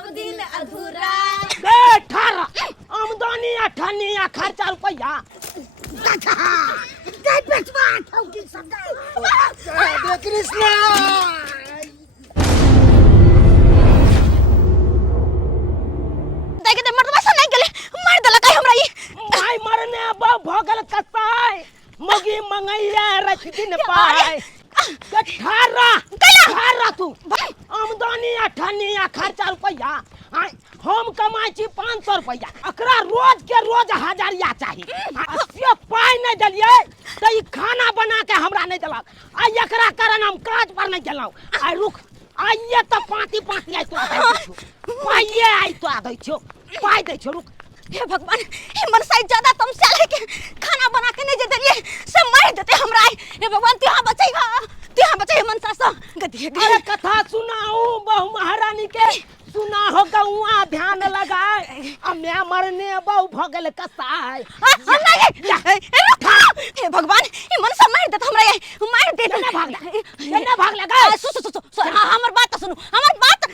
सब दिन अधूरा। ठारा आमदनी 98 खर्चा रुपया कृष्णा देखे मर्दवा से नहीं गेले मार देला काई हमरा ई माय मरने भगल कसाय मगी मंगैया रख दिन पाए ठारा तू आमदनी 98 खर्चा रुपया हम कमाई छी 500 रुपया एकरा रोज के रोज हजारिया चाहिए से पाई नहीं दलिए त ई खाना बना के हमरा नहीं देलक आ एकरा कारण हम काज पर नहीं गेलौ आ रुक आइए त पाती आई तो पाइए आई तो आ दै छो पाई दै छो रुक हे भगवान हे मन साइड ज्यादा तुम से लेके खाना बना के नहीं दे देलिए सब मार देते हमरा हे भगवान तू हां बचाइबा मनसा सा गति अरे कथा सुनाऊं बहु महारानी के सुना हो गौआ ध्यान लगाए अब मैं मरने बहु भगल कसाय हे भगवान हे मनसा मार देत हमरा मार दे ना भाग लगा हमर बात सुनो हमर बात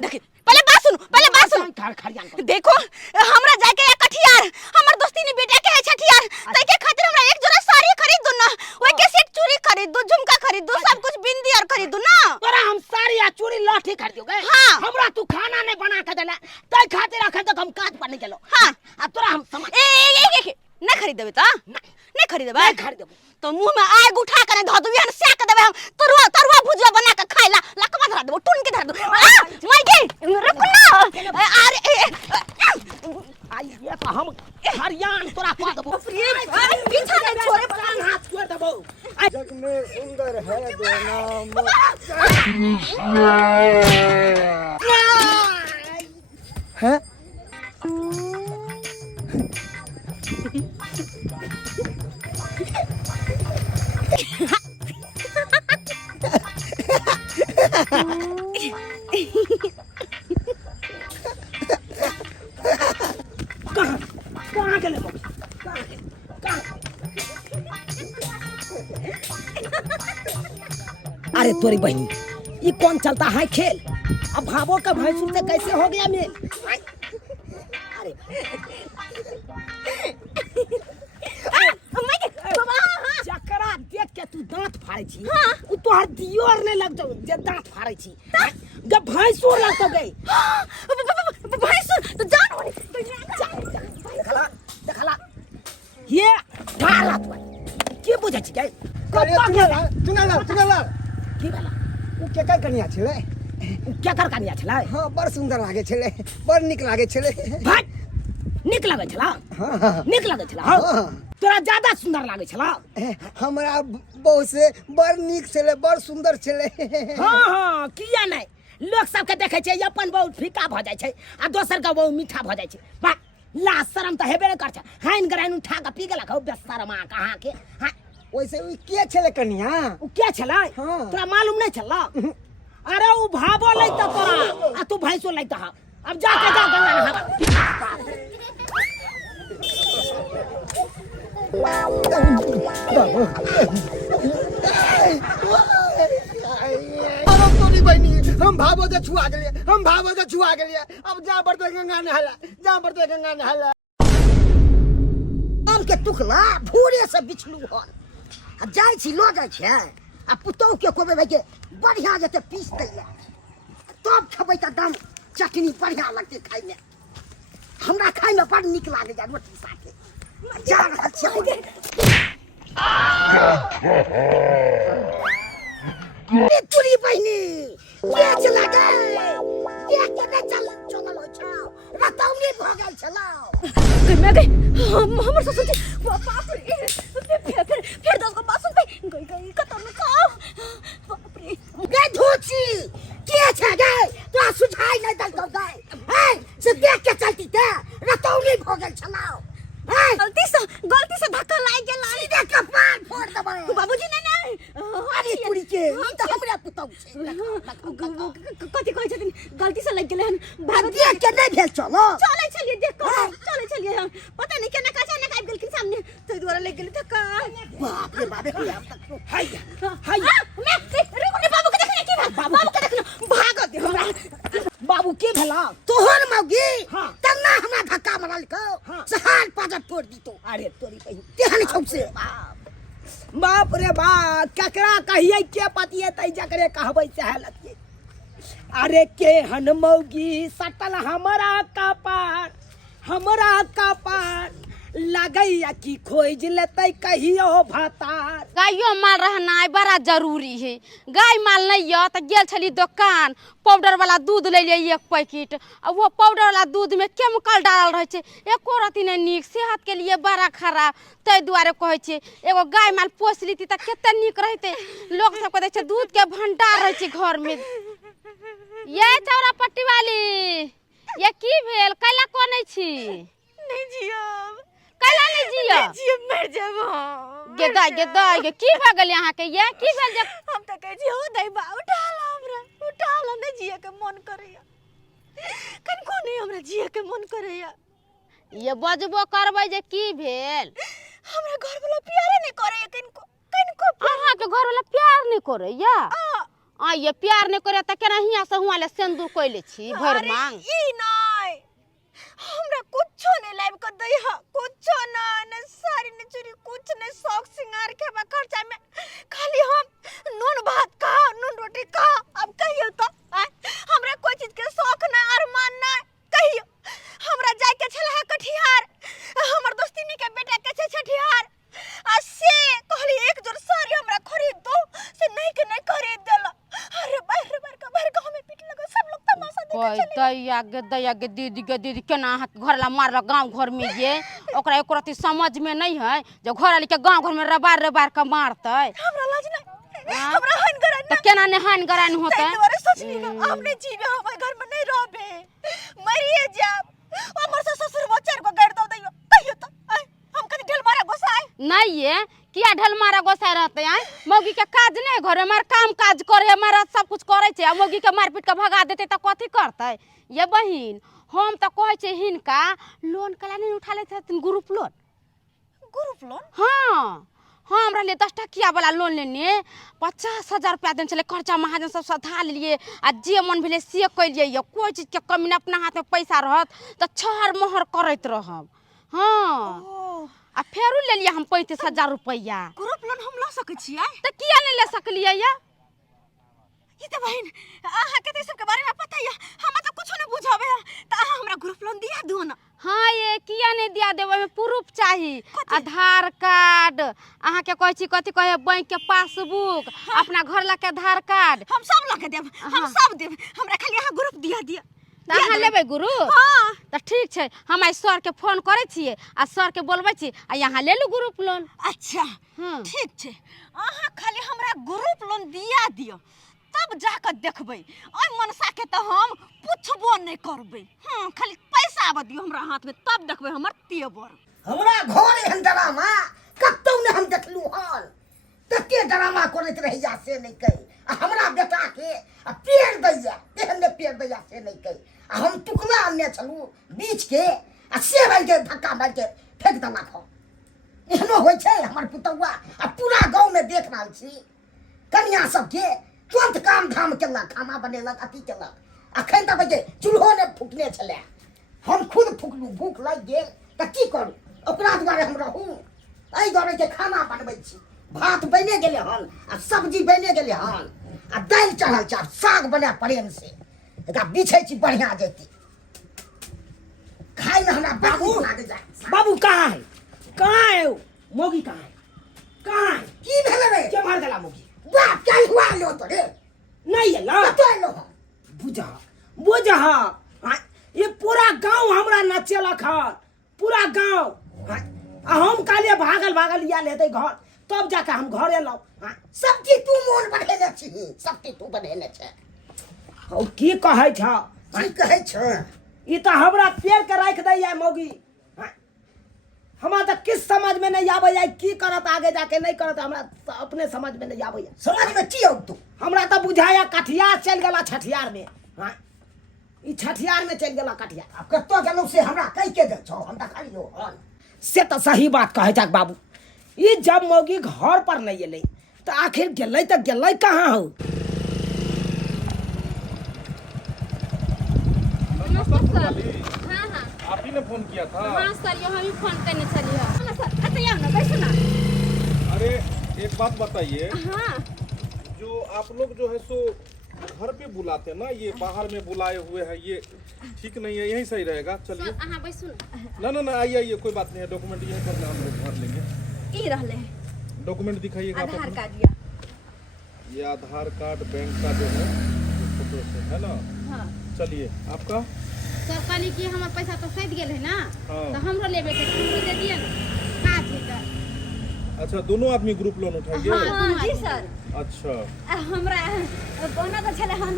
देखि पहले बात सुनो देखो हमरा जाके एक कठियार हमर दोस्ती ने बेटा के है छठियार तै के खातिर हमरा एक जोड़ा साड़ी खरीद दो ना ओए के सेट चूड़ी खरीद दो झुमका खरीद दो सब कुछ बिंदी और खरीद दो ना तोरा हम साड़ी आ चूड़ी लाठी खरीद दोगे हां हमरा तू खाना नहीं बना के देला तै खातिर अखन तक हम काज पर नहीं गेलो हां अब तोरा हम समझ ए नहीं खरीद देबे त नहीं खरीद देबे तो मुंह में आग उठा के धो देबे हम सेक देबे हम तरुआ भुजिया बना के खाइला लकवा धरा देबो टुन के धर दो माय गे रुक ना अरे आइए तो हम हरियाण तोरा पा देबो पीछा नहीं छोड़े प्राण हाथ छोड़ देबो जग में सुंदर है दो नाम है कहां गेले अरे तोरी बहनी ये कौन चलता है खेल अब भावों का भैंसुर से कैसे हो गया मेल अरे चकरा देख के तू दांत फाड़े छी उ तोहर दियोर नहीं लगतो जे दांत फाड़े छी जब भैंसुर लगतो गई भैंसुर तो जान देखला ये ढाला तू के बुझै छी गई चुनाला की भेला उ के काय कनिया छले उ क्या कर कनिया छलै हां बड़ सुंदर लागे छले बड़ निक लागे छले भाग निक लागे छला हां निक लागे छला हां तोरा ज्यादा सुंदर लागे छला हमरा बहु से बड़ निक छले बड़ सुंदर छले हां किया नहीं लोग सब के देखे छै अपन बहुत फीका भ जाय छै आ दोसर का बहुत मीठा भ जाय छै बा ला शरम त हेबे कर छै हाइन गराइन उठा के पी गेला खौ बेशरमा कहां के हां वैसे उ के छले कनिया उ क्या छला तोरा मालूम नहीं छला अरे उ भाबो लै त तोरा आ तू भैंसो लै त अब जाके जा गंगा नहा हम भावो से छुआ गेलिए अब जा पड़ते गंगा नहाला आम के टुकला भूरे से बिछलू हन आ जाय छी लो जाय छै आ पुतौ के कोबे भाई के बढ़िया जते पीस दैला तब खबै त दम चटनी बढ़िया लगते खाय में हमरा खाय में बड़ निक लागे जा रोटी साथे जा रहल छै ए तुरी बहिनी के चला गए देख के नहीं चलल छौ रतौनी भ गेल छलौ मैं गई हमर ससुर बाप रे फिर दस को बात सुन पे गई खत्म खाओ बाप रे गई धोची के छै गई तोरा सुझाई नहीं दल दो गई ए से देख के चलती ते रतौनी भ गेल छलौ गलती से धक्का लाग गेल सीधे कपार फोड़ देबै बाबूजी नहीं अरे तुरी के ई त हमरा पुतौ छै कथि कहै छथिन गलती से लग गेल हन भाग देख के नहीं भेल चलो चले चलिए देख चलिए पता नहीं केना का आबि गेलखिन सामने तै द्वारा लग गेल धक्का बाप रे बाप अब तक हाय मैं रुकने बाबू के देखने की बाबू के देखना भाग दे हमरा बाबू की भेला तोहर मौगी हाँ। तना हमरा धक्का मारल को हाँ। सहार पाजर तोड़ दी तो अरे तोरी कहीं केहन छौ से बाप रे बाप केकरा कहिए के पतिए तै जकरे कहबै चाहे लतिए अरे केहन मौगी सटल हमरा कपार लगैया कि खोज लेतै कहियो भातार गायो माल रहनाइ बड़ा जरूरी है। गाय माल नहीं है तो गेल छली दुकान पाउडर वाला दूध ले लिए 1 पैकेट। अब वो पाउडर वाला दूध में केमिकल डालल रहे छे, एको रति नहीं नीक, सेहत के लिए बड़ा खराब। तै दुआरे कहै छे एगो गाय माल पोस लीती त केते नीक रहते। लोग सब कहै छे दूध के भंडार रहे छे घर में। ये चौरा पट्टी वाली ये की भेल कैला कोनै छी? नहीं जियब कैला नहीं जिया? जियब मर जाब हम। गेदाय के की भ गेल यहाँ के? ये की भेल जे हम त कहै छी हो दैबा उठा ला हमरा, उठा ला, नहीं जिए के मन करैया। कनको नहीं हमरा जिए के मन करैया। ये बजबो करबै जे की भेल? हमरा घर वाला प्यारे नहीं करैया कनको कनको। अहाँ के घर वाला प्यार नहीं करैया? आ ये प्यार नहीं करे त केना हिया से हुआ ले सिंदूर कोइले छी भर मांग? ई नहीं हमरा कुछो नहीं लाइब कर दैहा, कुछो ना साड़ी न चूड़ी कुछ नहीं, शौक सिंगार के बा खर्चा में खाली हम नून भात का नून रोटी का। अब कहियो तो हमरा कोई चीज के शौक ना अरमान ना कहियो। हमरा जाय के छला है कठियार, हमर दोस्तिनी के बेटा के छे छठियार आ से कहली एक जोड़ साड़ी हमरा खरीद दो, से नहीं के नहीं खरीद देला। अरे बाहर का हमें पीट लगा, सब लोग तमाशा देखे कोई चले। दैया के दीदी केना हाथ घर ला मारला गांव घर में ये ओकरा एको रति समझ में नहीं है जो घर वाली के गांव घर में रबार के मारतै। हमरा लाज नहीं, हमरा हन गरन त केना ने हान गरान होतै? तै दुआरे सोचली हमने जीवे हम घर में नहीं रहबे, मरिए जाब। हमर से ससुर बच्चा को गाड़ दो दैयो कहियो तो हम कनी ढेल मारा गोसाई नहीं ये किया ढल मारा गोसाई रहते हैं? मौगी के काज नहीं घर में, काम काज करे मारा सब कुछ करे छे। मौगी के मार पीट के भगा देते त कथी करते? ये बहिन हम त कहै छे हिनका लोन कला नहीं उठा लेते ग्रुप लोन। Group loan? हाँ हम रहलिए 10 टकिया वाला लोन लेने 50,000 रुपया देने चले खर्चा महाजन सब सधा लिए आ जे मन भेले से कैलिए। कोई चीज के कमी ना, अपना हाथ में पैसा रहत तो छहर मोहर करत रहब। हाँ आ फेरू ले लिया हम 35,000 रुपया। ग्रुप लोन हम ला सकै छियै? तो किया नहीं ले सकलिए या? ई त बहिन आहा के सब के बारे में पता है, हम त कुछ नहीं बुझाबे त आहा हमरा ग्रुप लोन दिया दो ना। हाँ ये किया नहीं दिया देवे में प्रूफ चाहिए, आधार कार्ड, अहाँ के कहै छी कथी कहे बैंक के पासबुक, अपना घर ला के आधार कार्ड हम सब ला के देब, हम सब देब। हमरा खाली आहा ग्रुप दिया दिया। अहाँ लेबै गुरु? हाँ तो ठीक है, हम आई सर के फोन करे छिए आ सर के बोलबै छी आ यहाँ ले लू ग्रुप लोन। अच्छा ठीक छे, आहा खाली हमरा ग्रुप लोन दिया दियो तब जाकर देखबै। ओइ मनसा के तो हम पुछबो नहीं करबै। खाली पैसा आब दियो हमरा हाथ में तब देखबै हमर तेवर। हमरा घर एहन ड्रामा कतौ ने हम देखलू हन। तते ड्रामा करैत रहिया से नहीं कही। आ हमरा बेटा के पेड़ दैया एहन ने पेड़ दैया से नहीं कही। आ हम टुकड़ा आनने छलू बीच के आ से भाई के धक्का मार के फेंक देला खो। एहनो होय छै हमर पुतौआ आ पूरा गांव में देख रहल छी। कन्या सब के तुरंत काम धाम केलक, खाना बनेलक, अथी केलक। अखन तक जे चूल्हो ने फूकने छले, हम खुद फूकलू। भूख लग गेल त की करू, ओकरा दुआरे हम रहू। एहि दुआरे के खाना बनबै छी। भात बने गेले हन आ सब्जी बने गेले हन आ दालि चढ़ल छै, साग बने प्रेम से एकरा बिछै छी बढ़िया जेती खाइ में हमरा बाबू लागे जाय। बाबू कहाँ है? कहाँ है वो? मोगी कहाँ है? कहाँ है? की भेले रे? के मार देला मोगी? बाप क्या हुआ लो तो रे? नहीं है ला तो लो बुझा ये पूरा गांव हमरा नचेलक है, पूरा गांव। आ हम काले भागल या लेते घर, तब जाके हम घर एलौ। सब की तू मोन बढ़ेने छी, सब की तू बढ़ेने छै। ओ की कहै छ? की कहै छ? ई त हमरा पेड़ के राख दैया मौगी। हमरा त किस समझ में नहीं आबै है की करत आगे जाके नहीं करत, हमरा अपने समझ में नहीं आबै है। समझ में की हो तू? हमरा त बुझाया कठियार चल गेला छठियार में। ई छठियार में चल गेला कठियार। अब कत्तो गेलौ से हमरा कह के दे छौ, हम देखलियो हन। से तो सही बात कहे जाक बाबू। ये जब मौगी घर पर नहीं एले तो आखिर गेलै तो गेलै कहाँ हो? सर। वाली? हाँ हाँ आप ही ने फोन किया था? हाँ सर, ये हम ही फोन करने चली है सर। अच्छा आओ ना, बैठो ना। अरे एक बात बताइए, हाँ जो आप लोग जो है सो घर पे बुलाते हैं ना, ये बाहर में बुलाए हुए हैं, ये ठीक नहीं है, यही सही रहेगा। चलिए सर, हाँ बैठो ना। ना ना ना, आइए आइए, कोई बात नहीं है, डॉक्यूमेंट यही करना हम लोग भर लेंगे। ई रहले डॉक्यूमेंट दिखाइएगा आप आधार अपना। कार्ड दिया। ये आधार कार्ड बैंक का जो है फोटो से है ना। हाँ चलिए आपका। सर कहली कि हमार पैसा तो सद गेल है ना, हाँ। तो हमरो लेबे के, हमरो दे दिए ना। का छै का? अच्छा, दोनों आदमी ग्रुप लोन उठाएंगे? हाँ जी सर। अच्छा, हमरा कोना तो छले हम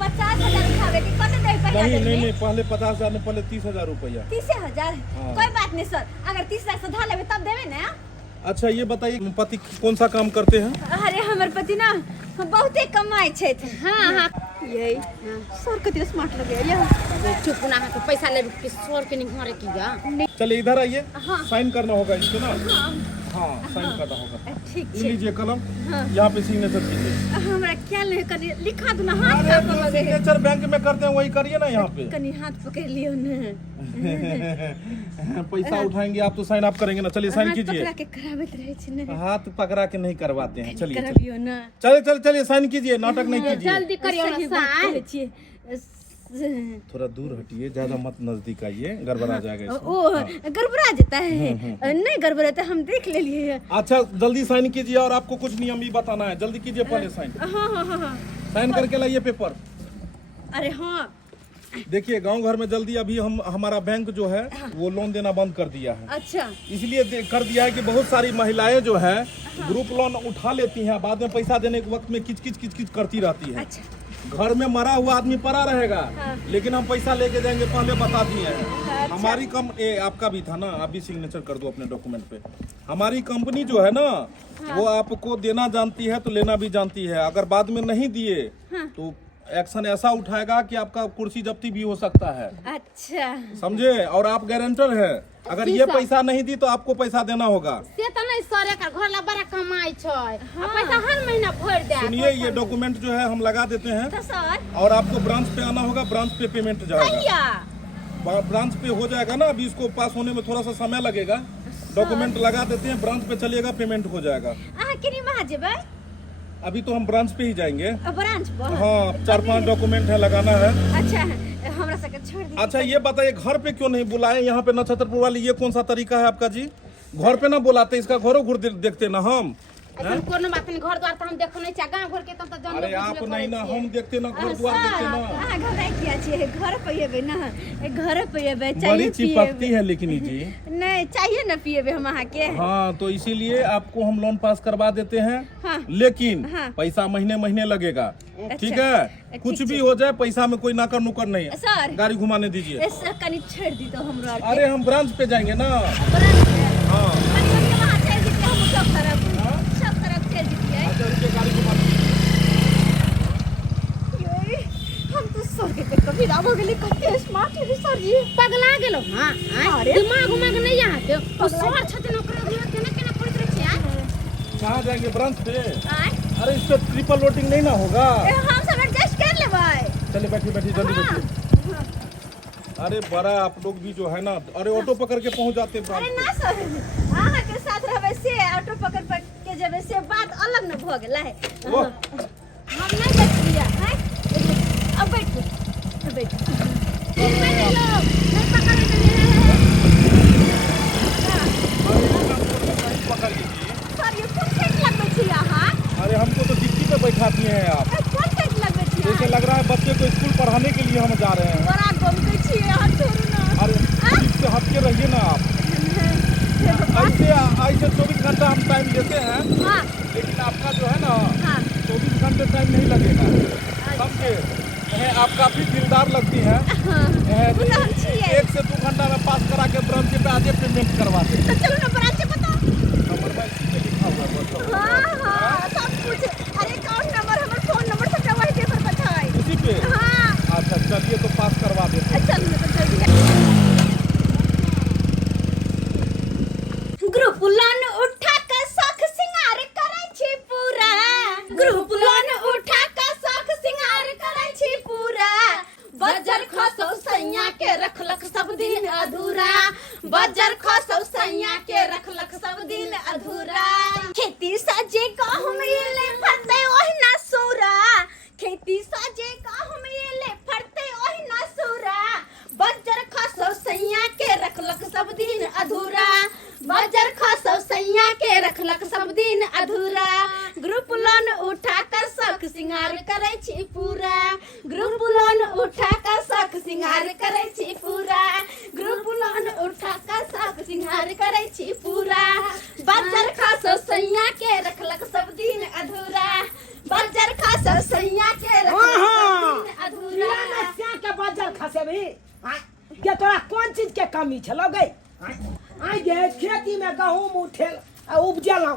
50,000 उठावे के कते दे पहले नहीं दे नहीं नहीं, पहले 50,000 नहीं, पहले 30,000 रुपया। 30,000। हाँ। कोई बात नहीं सर, अगर 30,000 से धा लेबे तब देवे ना। अच्छा ये बताइए, पति कौन सा काम करते हैं? अरे हमर पति ना बहुते कमाई छै। हाँ हाँ यही सर कते स्मार्ट लगे ये। चुप ना, तो पैसा लेबे के सर के नहीं घरे की जा। चलिए इधर आइए, हाँ। साइन करना होगा इसको ना। हाँ हाँ, साइन करना होगा। ठीक ये छै। लीजिए कलम, हाँ। यहाँ पे सिग्नेचर कीजिए। हमरा क्या ले कनी लिखा दो ना, हाथ अरे का जो लगे। सिग्नेचर बैंक में करते हैं वही करिए ना यहाँ पे। कनी हाथ पकड़ लियो ना। पैसा उठाएंगे आप तो साइन आप करेंगे ना। चलिए साइन हाथ कीजिए। पकड़ा के करावत रहे छै ना। हाथ पकड़ा के नहीं करवाते हैं। चलिए चलिए कराबियो ना। चलिए चलिए चलिए, साइन कीजिए, नाटक नहीं कीजिए। जल्दी करियो ना सही बात साइन। कहै छियै। थोड़ा दूर हटिए, ज्यादा मत नजदीक आइए, गड़बड़ा जाएगा इसमें। ओ हाँ। गड़बड़ा जाता है। नहीं गड़बड़ाता, हम देख ले लिए। अच्छा जल्दी साइन कीजिए, और आपको कुछ नियम भी बताना है, जल्दी कीजिए पहले साइन। हाँ हाँ हाँ हाँ। साइन करके लाइए पेपर। अरे हाँ देखिए गांव घर में जल्दी अभी हमारा बैंक जो है वो लोन देना बंद कर दिया है। अच्छा इसलिए कर दिया है कि बहुत सारी महिलाएं जो है ग्रुप लोन उठा लेती हैं, बाद में पैसा देने के वक्त में किच किच करती रहती है। अच्छा घर में मरा हुआ आदमी पड़ा रहेगा, लेकिन हम पैसा लेके जाएंगे, पहले बता दिए हैं। हमारी आपका भी था ना, आप भी सिग्नेचर कर दो अपने डॉक्यूमेंट पे। हमारी कंपनी जो है ना वो आपको देना जानती है तो लेना भी जानती है। अगर बाद में नहीं दिए तो एक्शन ऐसा उठाएगा कि आपका कुर्सी जब्ती भी हो सकता है। अच्छा समझे? और आप गारंटर है, अगर ये पैसा नहीं दी तो आपको पैसा देना होगा। से तो नहीं सर, एकर घर ला बड़ा कमाई छै। आ पैसा हर महीना भर दे। सुनिए, ये डॉक्यूमेंट जो है हम लगा देते हैं, तो सर और आपको ब्रांच पे आना होगा, ब्रांच पे पेमेंट जाएगा। भैया ब्रांच पे हो जाएगा ना, अभी इसको पास होने में थोड़ा सा समय लगेगा। डॉक्यूमेंट लगा देते हैं, ब्रांच पे चलिएगा, पेमेंट हो जाएगा। अहाँ किनी वहाँ जेबै? अभी तो हम ब्रांच पे ही जाएंगे। ब्रांच पर? हाँ, 4-5 डॉक्यूमेंट है, लगाना है। अच्छा हमरा सबके छोड़ दी। अच्छा ये बताइए, घर पे क्यों नहीं बुलाए? यहाँ पे नक्षत्रपुर वाली, ये कौन सा तरीका है आपका जी? घर पे ना बुलाते, इसका घरों घुर देखते ना हम। ऐसा कोनो बात नहीं, घर द्वार तो हम देखो नहीं, गाँव घर के तो जान। अरे आप नहीं ना, हम देखते ना, घर द्वार देखते ना। अहाँ घबराई किया छियै? घर पे एबै ना, घर पे एबै, बड़ी चाहिए चिपकती पिएबै। है लेकिन जी। नहीं चाहिए ना पिएबै हम अहाँ के। हाँ, तो इसीलिए आपको हम लोन पास करवा देते हैं। हाँ। लेकिन हाँ। पैसा महीने महीने लगेगा। अच्छा। ठीक है, कुछ भी हो जाए पैसा में कोई नाकर नुकर नहीं है। सर गाड़ी घुमाने दीजिए। ऐसा कनी छोड़ दी तो हमरा के। अरे हम ब्रांच पे जाएंगे ना। ब्रांच पे हाँ, कनी हमके वहाँ चल दीजिए, हम सब तरफ चल दीजिए। अच्छा रुकिए, गाड़ी घुमा दीजिए। ये, हम तो सर के कभी हो गेली, कते स्मार्ट है सर जी। पगला गेलो। हाँ अरे। दिमाग उमाग नहीं यहाँ के तो सर छथिन, ओकरा घर केना केना करत रहे छियै। कहाँ जाएंगे? ब्रांच पे। आय अरे इस पे ट्रिपल लोडिंग नहीं ना होगा। हम सब एडजस्ट कर लेबै। चलिए बैठिए बैठिए, जल्दी हाँ। बैठिए। अरे बड़ा आप लोग भी जो है ना, अरे ऑटो पकड़ के पहुंच जाते हैं ब्रांच अरे पे। ना सर, अहाँ के साथ रहबै से ऑटो पकड़ के जेबै से बात अलग न भ गेलै है। ओह। हम नहीं देखलिए हैं। अब बैठो नहीं पकड़ पकड़ लीजिए। सर ये कौन साइड लगबै छी अहाँ? अरे हमको तो डिक्की पे बैठाती हैं आप। कौन साइड लगबै छी जैसे अहाँ? लग रहा है बच्चे को स्कूल पढ़ाने के लिए हम जा रहे हैं। बड़ा गमकै छी अहाँ, छोड़ू ना। अरे सीट से हट के रहिए ना आप। ऐसे 24 घंटा हम टाइम लेते हैं, हाँ लेकिन आपका जो है ना हाँ 24 घंटे टाइम नहीं लगेगा। समझे? आप काफी दिलदार लगती हैं। वो तो हम छियै। 1 से 2 घंटा में पास करा के ब्रांच पे आगे पेमेंट करवाते हैं। तो चलो ना ब्रांच बता। नंबर में इसी पे लिखा हुआ है, बताओ। हाँ सब कुछ। अरे अकाउंट नंबर, हमर फोन नंबर सब वही पेपर पर छै। इसी पे। हाँ अच्छा चलिए, तो पास करवा देते हैं। चल ना तो जल्दी। ग्रुप लोन उठा के शौक सिंगार करै छी पूरा। ग्रुप लोन उठा के शौक सिंगार करै छी पूरा। बजर खसौ सैया के रखलक सब दिन अधूरा, बजर खसौ सैया के रखलक सब दिन अधूरा। खेती साजे गाँव में ये ले फरते ओहि ना सूरा, खेती साजे गाँव में ये ले फरते ओहि ना सूरा, बजर खसौ सैया के रखलक सब दिन अधूरा, बजर खसौ सैया के रखलक सब दिन अधूरा। ग्रुप लोन उठा कर शौक सिंगार करे छी पूरा, ग्रुप लोन उठा कर शौक सिंगार करे छी पूरा, ग्रुप लोन उठा कर शौक सिंगार करे छी पूरा। बजर खसौ सैया के रखलक सब दिन अधूरा, बजर खसौ सैया के रखलक सब दिन अधूरा। क्या के बजर खसे भी के तोरा कौन चीज के कमी छलो गई? आई गे खेती में गहूम उठेल उपजेलौ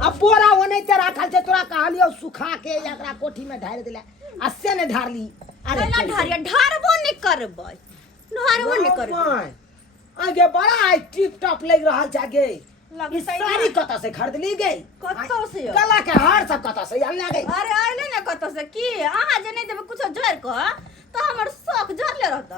अब बोरा ओने ते राखल छे, तोरा कहलियो सुखा के एकरा कोठी में ढार देला आ से ने ढारली। अरे ना ढारिया ढारबो नहीं करबै, ढारबो नहीं करबै। आई गे बड़ा आई टिप टॉप लग रहल छे गे। लगी ई सही सारी कत से खरीदली गई? कतौ से? गला के हार सब कत से आनले गई? अरे आइले ना कतौ से की अहाँ जे नहीं देबे कुछो जोर क तो हमर शौक जरले रहता।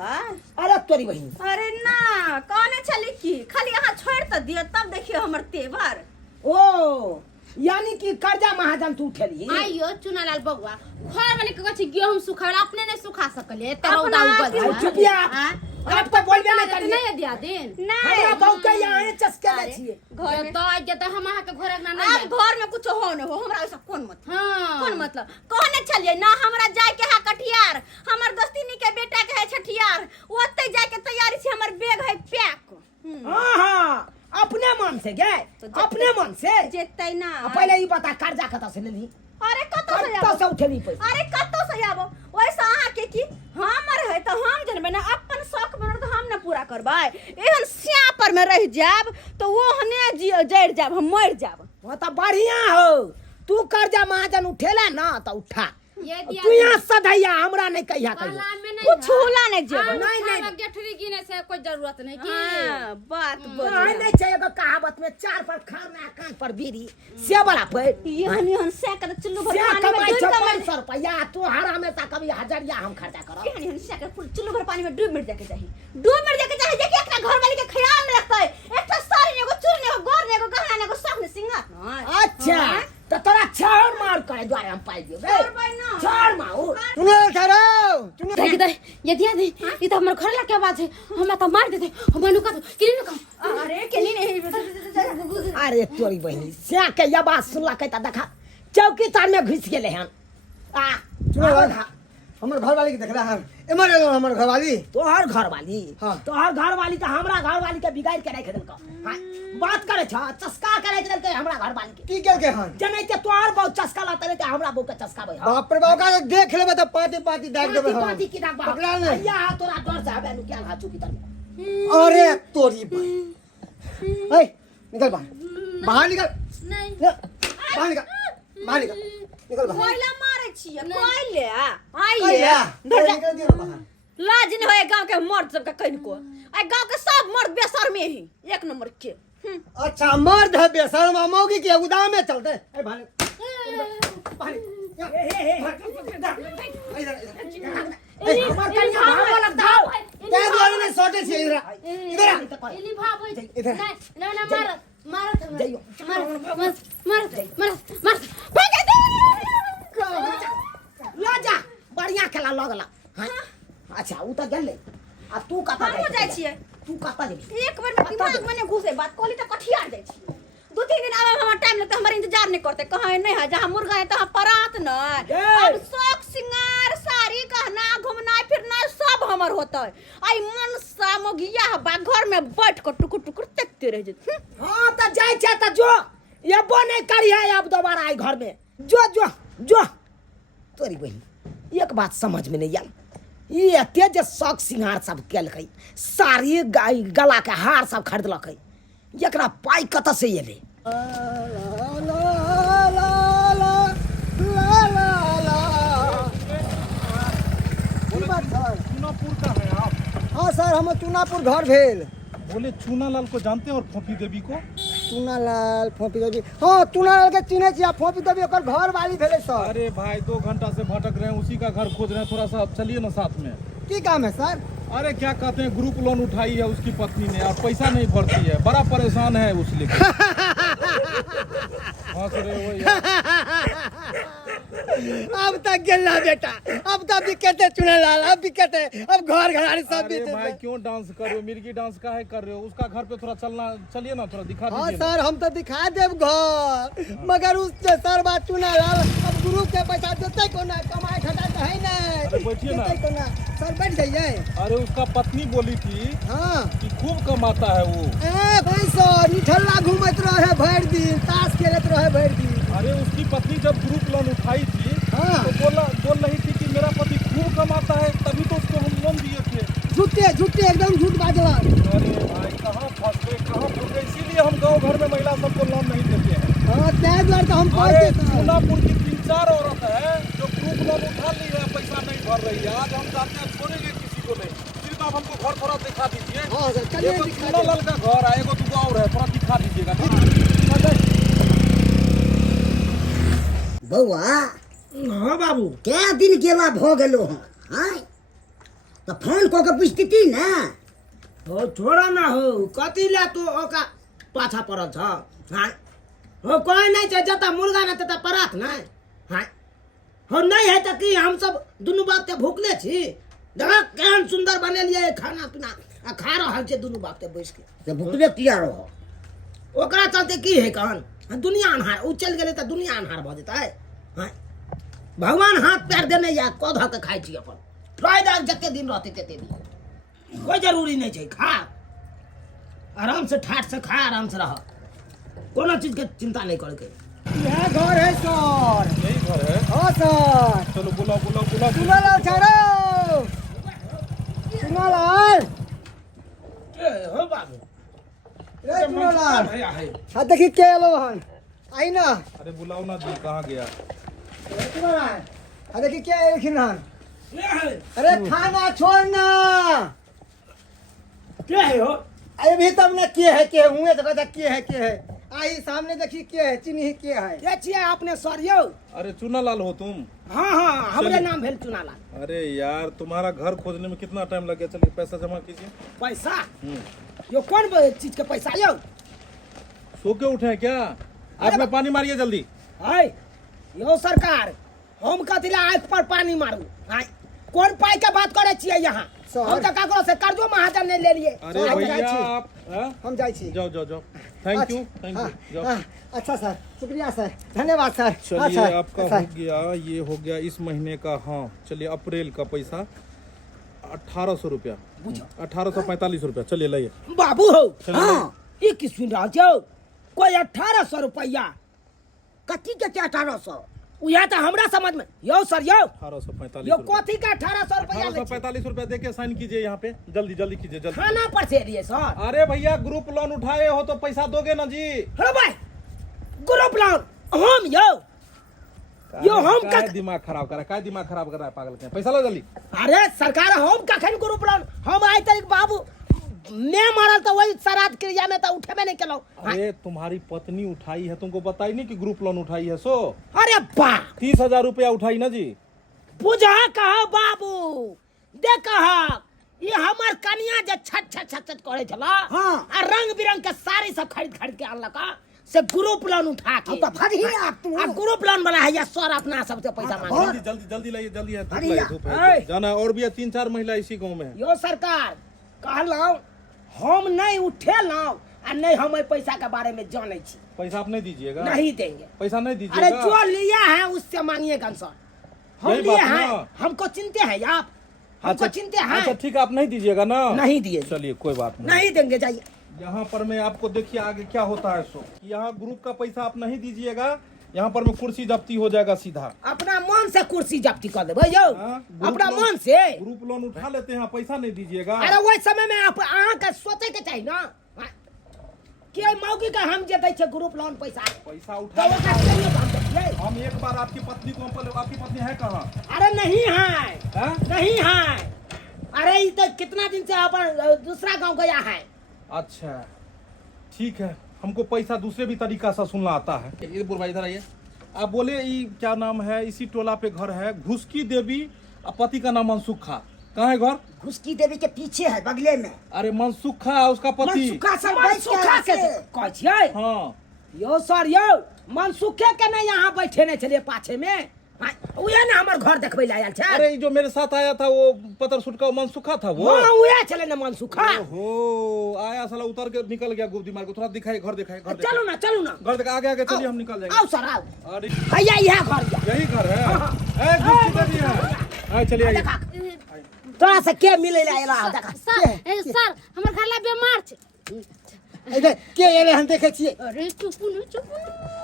अरे तोरी बहिन अरे ना कहने छली की खाली अहाँ छोड़ त दियो तब देखियो हमर तेवर। ओ यानी कि कर्जा महाजन तू उठेली? आइयो चुनालाल बबुआ घर वाले के कछि गेहूं सुखावला अपने ने सुखा सकले त अपना रौदा उगल आई चुपिया अब तो बोलबे नहीं करिए। नहीं दिया दिन नहीं हमरा बहु के यहाँ चस्के ले छिए घर में तो आज तो हम आहा के घर ना अब नहीं घर में कुछ हो न हो हमरा ऐसा कौन मतलब? हां कौन मतलब? कहने छलिए ना हमरा जाय के है कटियार, हमर दोस्तिनी के बेटा के है छठियार, ओते जाय के तैयारी छै, हमर बैग है पैक। हाँ हाँ अपने मन से गए अपने मन से जेतै ना। पहले ई बता कर्जा कत से लेली? अरे कतौ से कत से उठेली पैसा? अरे कतौ से आबो वैसा अहाँ के की हमर है तो हम जनबे ना अपन शौक बनर तो हम ना पूरा करबै। एहन सिया पर में रह जाब तो वो हने जड़ जाब, हम मर जाब। वो तो बढ़िया हो, तू कर्जा महाजन उठेला ना तो उठा। ये दिया तू यहाँ सदैया हमरा नहीं कहिया कहियो। कला में नहीं कुछ होला नहीं जेब। नहीं, नहीं। गेठरी गिने से कोई जरूरत नहीं की हां बात बोल। नहीं नहीं चाहिए तो कहावत में चार पर खाना कान पर बीड़ी से बड़ा पे यहन यहन से कर चुल्लू भर से पानी में कमाई डूब छो के 500 रुपया, तू हर हमेशा कभी हजारिया हम खर्चा करब। यहन यहन से कर चुल्लू भर पानी में डूब मर जाके चाहिए, डूब मर जाके चाहिए जे कि अपना घर वाली के ख्याल में रखतै। एकटा साड़ी एगो चूड़ी एगो गोर एगो गहना एगो शौक ने सिंगार न। अच्छा तो तोरा छाड़ मार करे द्वारे हम पाई दियो बे छाड़ मार। सुनो ठहरो देख दे ये दिया दे ये तो हमर घर ला के आवाज है हम तो मार देते हम मनु का कि न का। अरे केली नहीं। अरे तोरी बहिनी से के ये बात सुनला के त देखा चौकी तार में घुस गेले हन। आ सुनो हमर घर वाली के देख रहा है एमर एगो हमर घर वाली तोहर घर वाली? हाँ। तोहर घर वाली तो हमरा घर वाली के बिगाड़ के रख देलको। हां बात करे छ चस्का करे देलके हमरा घर वाली के। की केल के हन जनैते तोहर बहुत चस्का लाते रे हमरा बहु के चस्का भई। बाप रे बाप का देख लेबे त पाती पाती दाग देबे हम। पाती की दाग पकड़ा ले। भैया तोरा डर से हबे नु क्या हाथ चुकी तर। अरे तोरी भाई ए निकल बाहर निकल नहीं बाहर निकल निकल बाहर कोयला मारे छिए कोयले कहिया आइए निकल दियो ना बाहर। लाज नहीं होए गांव के मर्द सब का कहीं को आ गांव के सब मर्द बेसर में ही एक नंबर के। अच्छा मर्द है बेशर्म मौगी के उदाम में चलते ए भाई हमर कन्या भागो लगता हो। क्या दुआरे ने सोटे छे इधर इधर इली भाव होई इधर। नहीं ना ना मार मार जाइयो। मार लाजा बढ़िया खेला लगला। हां अच्छा उ त गेले आ तू कता हम जाय छिए तू कता जेबी? एक बार में दिमाग में नहीं घुसे बात कहली त कठियार जाय छी। 2-3 दिन आवे हमार टाइम लगता हमार इंतजार नहीं करते कहां नहीं है जहां मुर्गा है तहां परात न। अब शौक सिंगार साड़ी गहना घूमना फिरना सब हमर होता है। आई मन सामगिया बा घर में बैठ कर टुकुर टुकुर देखते रह जे। हां त जाय छ त जो ये बो नहीं करिए अब दोबारा आई घर में। जो जो जो तोरी बहिनी एक बात समझ में नहीं आल ये तेज शौक सिंगार सब केलकै साड़ी गला के हार सब खरीदलकै एकरा पाई कत से एले? चूनापुर का है आप? हाँ सर हम चूनापुर घर भेल। बोले चूनालाल को जानते हैं और फोफी देवी को? चूनालाल फोपी देवी हाँ चूनालाल के चिन्हे छियै फोपी देवी ओकर घर वाली भेले सर। अरे भाई 2 घंटा से भटक रहे हैं, उसी का घर खोज रहे हैं, थोड़ा सा चलिए ना साथ में। की काम है सर? अरे क्या कहते हैं, ग्रुप लोन उठाई है उसकी पत्नी ने और पैसा नहीं भरती है, बड़ा परेशान है उस लेकर। हंस रहे हो यार। अब तक गेला बेटा, अब तक भी कहते चुने लाल, अब भी कहते अब घर घराड़ी सब अरे भी। भाई क्यों डांस कर रहे हो, मिर्गी डांस काहे कर रहे हो? उसका घर पे थोड़ा चलना, चलिए ना, थोड़ा दिखा हाँ दीजिए ना। सर, हम तो दिखा देव घर, मगर उस सर बात चुना लाल अब गुरु के पैसा देते को ना, कमाए खटाए तो है अरे बैठिए नहीं, ना। देते को ना। सर बैठ जाइए। अरे उसका पत्नी बोली थी हाँ कि खूब कमाता है वो। ए भाई सर, निठल्ला घूमत रहे भर दिन, ताश खेलत रहे भर दिन। अरे उसकी पत्नी जब ग्रुप लोन उठाई थी हाँ। तो बोल रही थी कि मेरा पति खूब कमाता है, तभी तो उसको हम लोन दिए थे। झूठे झूठे एकदम झूठ बाजला। अरे भाई कहाँ फंस गए, कहाँ फंस गए, इसीलिए हम गांव घर में महिला सबको लोन नहीं देते हैं। हाँ त्याग द्वार तो हम अरे पहुँचे। सोनापुर की 3-4 औरत है जो ग्रुप लोन उठा ली है, पैसा नहीं भर रही है। आज हम जाते हैं, छोड़ेंगे किसी को नहीं। सिर्फ आप हमको घर थोड़ा दिखा दीजिए। हाँ सर, चलिए ये तो दिखा चूना लाल का घर है, एगो दूगो और है, थोड़ा दिखा दीजिएगा। ठीक? बउआ हाँ बाबू, क्या दिन गेला भ गेलो हाँ? तो फोन कऽ के पूछती ना। हो छोड़ा ना हो, कथी ला तो ओका पाछा पड़ल छ? हाँ हो कोई नहीं छै, जता मुर्गा ना तता परात नहीं। हाँ हो नहीं है तो कि हम सब दुनू बाप ते भूखले छी। देखा केहन सुंदर बनेलिए खाना पीना आ खा रहल छै दुनू बाप ते बैस के। से भुखले किया रहो? ओकरा चलते की है कहन, दुनिया अन्हार, उ चल गेले त दुनिया अन्हार भ जेतै। हाँ भगवान हाथ पैर देने या कऽ धऽ के खाइ छी अपन, फायदा जते दिन रहते तते दिन, कोई जरूरी नहीं छै। खा आराम से, ठाट से खा, आराम से रह, कोनो चीज के चिंता नहीं करे के। यह घर है सर। यही घर है। हाँ सर। चलो बुलाओ बुलाओ बुलाओ। सुना लाल छोड़ो, सुना लाल। हो बाबू, ए सुना लाल, भैया है हाँ देखी के लो हन, आई ना। अरे बुलाओ ना जी, कहाँ गया? ए सुना लाल, हाँ देखी के एलखिन हन। ये है अरे खाना छोड़ना। क्या है हो? अभी तब ना के है के हुए तो कहता के है। आई सामने देखी के है, चिन्ही के है। ये छियै अपने सर यो? अरे चूना लाल हो तुम? हाँ हाँ, हमरे चलिए। नाम भेल चुनालाल। अरे यार तुम्हारा घर खोजने में कितना टाइम लग गया, चलिए पैसा जमा कीजिए। पैसा यो कौन चीज के पैसा यो? सो के उठे हैं क्या? आँख में पानी मारिए जल्दी। है यो सरकार, हम कथी ला आँख पर पानी मारू? हाँ कौन पाई के बात करे छियै यहाँ? सर। हम तो काकरो से कर्जो महाजन नहीं ले लिए। अरे हम भैया जाइ छी। आप हाँ? हम जाई छी। जाओ जाओ जाओ, थैंक यू थैंक हाँ, यू। जाओ हाँ, अच्छा सर, शुक्रिया सर, धन्यवाद सर। हाँ, चलिए सर, आपका सर। हो गया, ये हो गया इस महीने का। हाँ चलिए, अप्रैल का पैसा 1800 रुपया, 1845 रुपया। चलिए लाइए। बाबू हो, चलिए। हाँ ये की सुन रहा छो? कोई 1800 रुपया? कथी के 1800? उया तो हमरा समझ में यो सर यो 1845 यो रुपया। कथी का 1800 रुपया ले छी? 1845 रुपया देके साइन कीजिए यहाँ पे, जल्दी जल्दी कीजिए जल्दी। खाना पर से लिए सर? अरे भैया ग्रुप लोन उठाए हो तो पैसा दोगे ना जी? हेलो भाई, ग्रुप लोन हम यो हम का? काय दिमाग खराब कर रहा है, दिमाग खराब कर रहा है पागल के? पैसा लो जल्दी। अरे सरकार हम कखन ग्रुप लोन? हम आई तक बाबू मैं मारल तो वही श्राद्ध क्रिया में तो उठे में नहीं केलो। अरे तुम्हारी पत्नी उठाई है, तुमको बताई नहीं कि ग्रुप लोन उठाई है? सो अरे बा 30,000 रुपया उठाई ना जी? बुझा कहा बाबू, देख कहा ये हमार कन्या जे छट छट छट छट करे छला, हाँ। आ रंग बिरंग के साड़ी सब खरीद खरीद के अनलक से ग्रुप लोन उठा के। अब तो फरिया तू। आ ग्रुप लोन वाला है या सर अपना सबसे पैसा मांगे। जल्दी जल्दी जल्दी लाइए, जल्दी है, धूप अरे लगी, यार, धूप ऐ। है, जाना है। और भी 3-4 महिला इसी गांव में है। यो सरकार कहलौ हम नहीं उठेलौ आ नहीं हम पैसा के बारे में जाने छी। पैसा आप नहीं दीजिएगा? नहीं देंगे। पैसा नहीं अरे दीजिएगा? जो लिया है उससे मांगिएगा सर। हम यही लिए बात हैं, ना। हमको चिंते हैं आप? हमको चिंते हैं? अच्छा ठीक है, आप नहीं दीजिएगा ना? नहीं दिए। चलिए कोई बात नहीं। नहीं देंगे, जाइए। यहाँ पर मैं आपको देखिए आगे क्या होता है। सो यहाँ ग्रुप का पैसा आप नहीं दीजिएगा, यहाँ पर मैं कुर्सी जब्ती हो जाएगा सीधा। अपना मन से कुर्सी जब्ती कर दे भैया, हाँ, ग्रुप अपना लोन- मन से। ग्रुप लोन उठा लेते हैं, पैसा नहीं दीजिएगा। अरे वही समय में आप अहाँ के सोचे के चाहिए ना कि मौकी का हम जे दै छै ग्रुप लोन पैसा पैसा तो उठा ओकरा चाहिए तो हम देखिए। हम एक बार आपकी पत्नी को आपकी पत्नी है कहाँ? अरे नहीं है, हैं? नहीं है। अरे ये तो कितना दिन से अपन दूसरा गांव गया है। अच्छा ठीक है, हमको पैसा दूसरे भी तरीका से सुनना आता है। ये बुरबा इधर आइए। आप बोले ये क्या नाम है? इसी टोला पे घर है, घुसकी देवी, और पति का नाम मनसुख खा। कहाँ है घर? घुसकी देवी के पीछे है, बगले में। अरे मनसुखा है उसका पति। मनसुखा सर बैठ मनसुखा के के कहै छियै? हाँ यो सर यो मनसुखे के नहीं यहाँ बैठे नहीं चलिए पाछे में। उहे ना हमर घर देखबै ला आयल छै। अरे ये जो मेरे साथ आया था वो पतर सूट का मनसुखा था वो। हाँ उहे चले ना मनसुखा। ओहो आया साला उतर के निकल गया गुप्ती मार को। थोड़ा दिखाई घर दिखाई घर चलो ना चलो ना। घर दिखा आगे आगे चलिए हम निकल जाएंगे। आओ सर आओ। अरे भैया यह घर या। यही घर है। ए गुप्ती देवी है। चलिए आइए। तोरा से के मिले ला एला देखा। सर हमर घर ला बीमार छै। इधर के एले हम देखे छिए। अरे चुप न।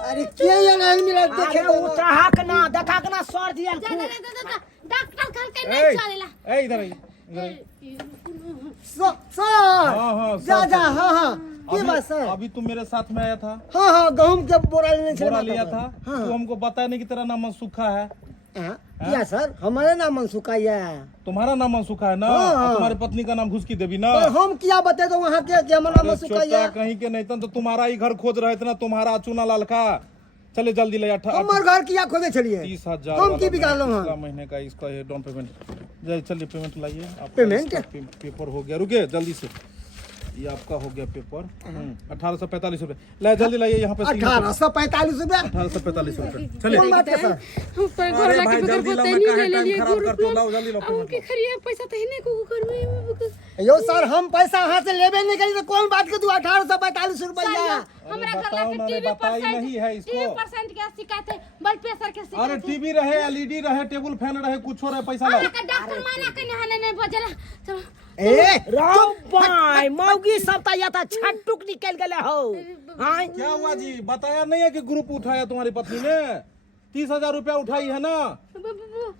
अरे के एले हम मिला देखे अरे उठा के ना देखा के ना सर दिया। डॉक्टर कहल के नहीं चलेला। ए इधर आइए। सर हाँ, जा सर, जा हाँ के बात सर? अभी तुम मेरे साथ में आया था। हाँ गहूम के बोरा लेने चले बोरा लिया था। हाँ तू हमको बताया नहीं कि तेरा नाम मनसुखा है। क्या सर हमारे नाम मनसुखा है। तुम्हारा नाम मनसुखा है ना? हाँ। और तुम्हारी पत्नी का नाम घुसकी देवी ना? पर हम क्या बता दो वहाँ के हमारा नाम अरे मनसुखा चोटा है। कहीं के नहीं तो तुम्हारा ही घर खोज रहे थे ना, तुम्हारा चूना लाल का। चले जल्दी ले। हमारे घर किया खोदे चलिए। 30,000 हम की बिगाड़ लो पिछला हाँ। महीने का इसका ये डाउन पेमेंट। चलिए पेमेंट लाइए। आपका पेमेंट? इसका पेपर हो गया। रुके जल्दी से। ये आपका हो गया पेपर। 1845 रुपए। ले जल्दी लाइए यहाँ पे। 1845 रुपया। 1845 रुपए। चलिए। कौन बात है सर? हम पर घर अरे ला भाई के बगैर जल्दी लाओ, पता मैं नहीं काहे ले टाइम लिए खराब करते हो? लाओ जल्दी लाओ अब के पेमेंट। खरिया पैसा तो ही को घर में। यो सर हम पैसा हाथ से लेबे नहीं करी तो कौन बात के तू 1845 रुपया। हमरा घर ला बताओ के ना, टीवी बताई नहीं है इसको। 30% के शिकायत है, ब्लड प्रेशर के अरे शिकायत है। टीवी रहे, एलईडी रहे, टेबल फैन रहे, कुछ रहे, पैसा लाओ। हमरा का डॉक्टर माना के नहीं बजला। चलो ए राम पाई मौगी सब त या त छटुक निकल गेले हो। हां क्या हुआ जी? बताया नहीं है कि ग्रुप उठाया तुम्हारी पत्नी ने? 30,000 रुपया उठाई है ना?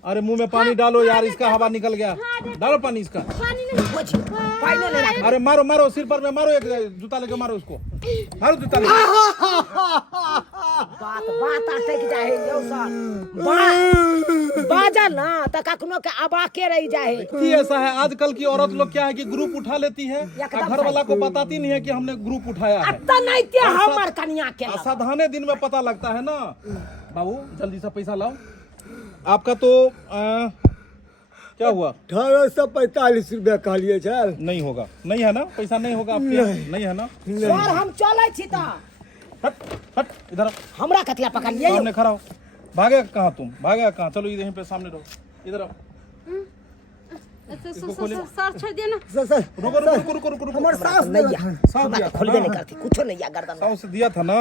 अरे मुंह में पानी डालो यार, इसका हवा निकल गया। डालो पानी इसका। पानी नहीं पाइने ले रख। अरे मारो मारो सिर पर में मारो, एक जूता लेके मारो उसको। मारो जूता लेके। बात अटक जाए यो सर। बाजा ना त कखनो के अबाके रह जाए। कि ऐसा है आजकल की औरत लोग क्या है कि ग्रुप उठा लेती है और घर वाला को बताती नहीं है कि हमने ग्रुप उठाया है। त नहीं ते हमर कन्या के असाधारण दिन में पता लगता है ना। बाबू जल्दी से पैसा लाओ। आपका तो क्या हुआ? 1845 रुपया कहलिए सर। नहीं होगा, नहीं है ना? पैसा नहीं होगा आपके यहाँ? नहीं है ना? सर हम चलै छी त हट हट इधर आओ। हमरा कतिया पकड़ लिए। सामने खड़ा हो। भागे कहाँ तुम? भागे कहाँ? चलो यहीं पे सामने रहो। इधर आओ। इसको खोले। सर छोड़ दिया ना। सर रुको रुको रुको रुको रुको। हमारे सास नहीं नहीं या साफ दिया था खोलबे ना? नहीं करती कुछो नहीं या गर्दन में। साफ से दिया था ना?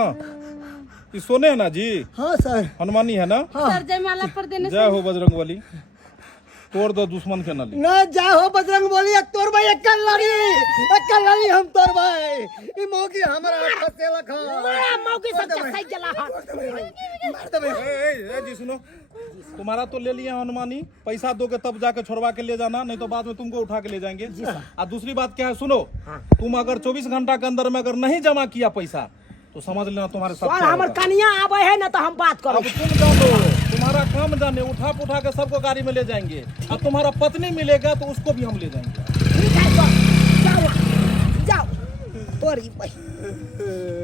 ये सोने है ना जी? हाँ सर। हनुमानी है ना? सर जयमाला पर देने जय हो बजरंग बली। तोड़ दो दुश्मन के नली। न जाओ बजरंग बोली तोर भाई एक लड़ी हम तोर भाई ई मौकी हमारा फसेला खा मारा मौगी सब सही जला हाथ। मार दे बे। ए जी सुनो, तुम्हारा तो ले लिया हनुमानी। पैसा दोगे तब जाके छोड़वा के ले जाना, नहीं तो बाद में तुमको उठा के ले जाएंगे। और दूसरी बात क्या है सुनो, तुम अगर 24 घंटा के अंदर में अगर नहीं जमा किया पैसा तो समझ लेना तुम्हारे साथ सर क्या हमर होगा। कन्या आवे है ना तो हम बात करो। अब तुम जानो, तुम्हारा काम जाने, उठा पुठा के सबको गाड़ी में ले जाएंगे। अब तुम्हारा पत्नी मिलेगा तो उसको भी हम ले जाएंगे। ठीक है सर जाओ जाओ। तोरी भाई